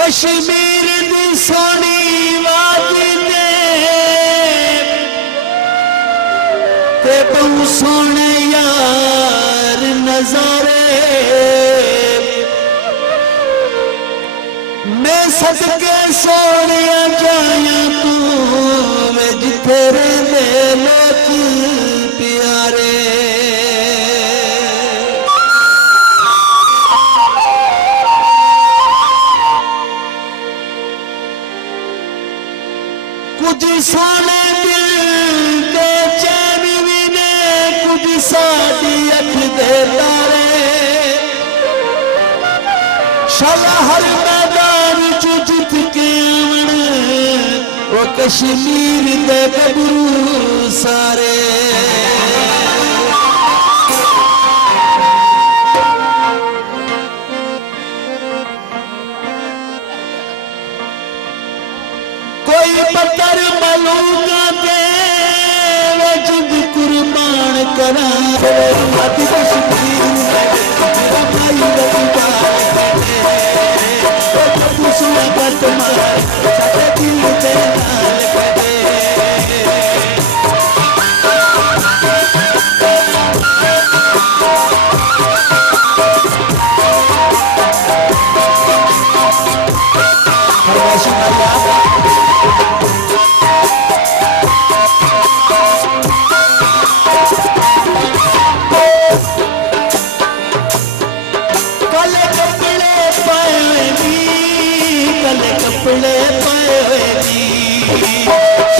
कश्मीर दी सोनी वादी ते बहु सोने यार नजारे मैं सदके सोने जाया तू जिथे रहंदे लोग प्यारे कुछ सोने दिल दे चैन भी ने कुछ साड़ी अख दे तारे शाला हर मैदान चो जित के आवन वो कश्मीर दे गबरू सारे कोई पत्थर मलूका दे वजद कुर्बान करा मत कश्मीर मेरा भाई तू सुना कट मार साथे दिल दे नाल कदे कपड़े पाएगी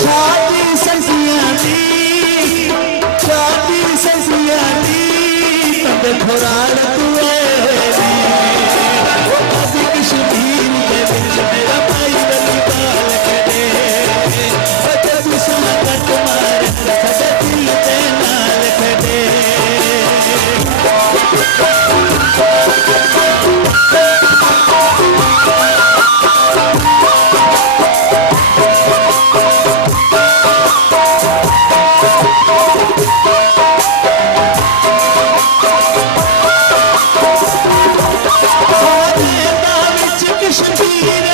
शादी सजिया दी शादी सजिया दी तब खुरान तुए कश्मीर के बिच मेरा भाई निकाल के तू सुना कट मार सदा दिल दे नाल खड़े कश्मीर